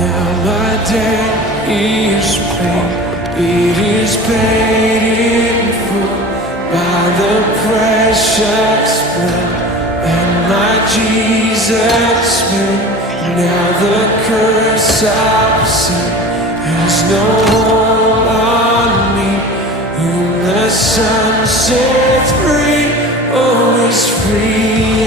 Now my debt is paid, it is paid in full by the precious blood and my Jesus paid. Now the curse of sin has no hold on me. Whom the Son sets free, oh, is free